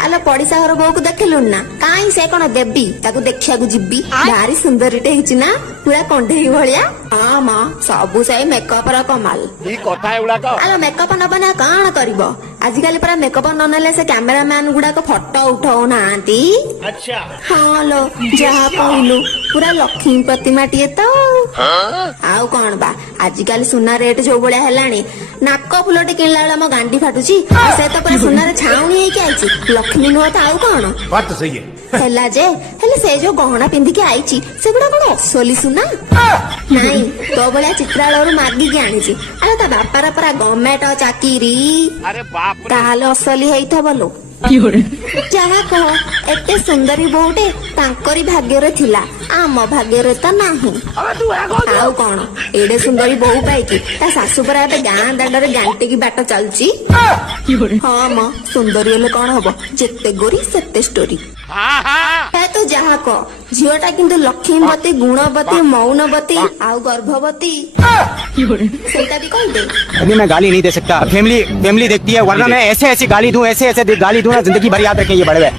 आलो पड़िशा घर बोह को देखलु ना काई से कौन देवी ताकू देखिया जीबी भारी सुंदरीटे हिची ना पूरा कंढेई भलिया। हाँ माँ सबू से मेकअप रा कमाल आलो मेकअप नबा ना काण करिवो आजिकल पूरा मेकअप न नेले से कैमरामैन गुड़ाक फोटो उठाऊ नांती। अच्छा हाँ लो जहा कहलु पूरा लक्ष्मी प्रतिमा टीए तो आउ कौन बा आजिकल सुना रेट जो भलिया हेलानी नाक फुलटे किनला बेला मो गांडी फाटुची से तो पूरा सुनार छाउनी हेकी आइची लक्ष्मी नुह तो आउ कौन बात तो सही है हेला जे हेले से जो गहना पिंधिकी आइची सेगुड़ा कौन असली सुना नाई तो भलिया चित्रालय मागिकी आनीची अरे ता बापार पूरा गवर्नमेंट चाकरी ताहले असली हेइथबो लो जहा कह एते सुंदरी बोटे तांकरी भाग्य थिला आम भाग्य तो नाही आउ कौन एडे सुंदरी बोहू पाई ता सासू परा गाँ दांडे गांटी की बाट चलची। हाँ म सुंदरी हेले कौन हम जेते गोरी सेते स्टोरी तो जहा कह झीटा किंतु लक्ष्मीवती गुणवती मौनवती आउ गर्भवती सेटा भी कह दे। अभी मैं गाली नहीं दे सकता फैमिली देखती है वरना मैं ऐसे गाली दूं ऐसे गाली दूं ना जिंदगी भर याद रखें ये बड़े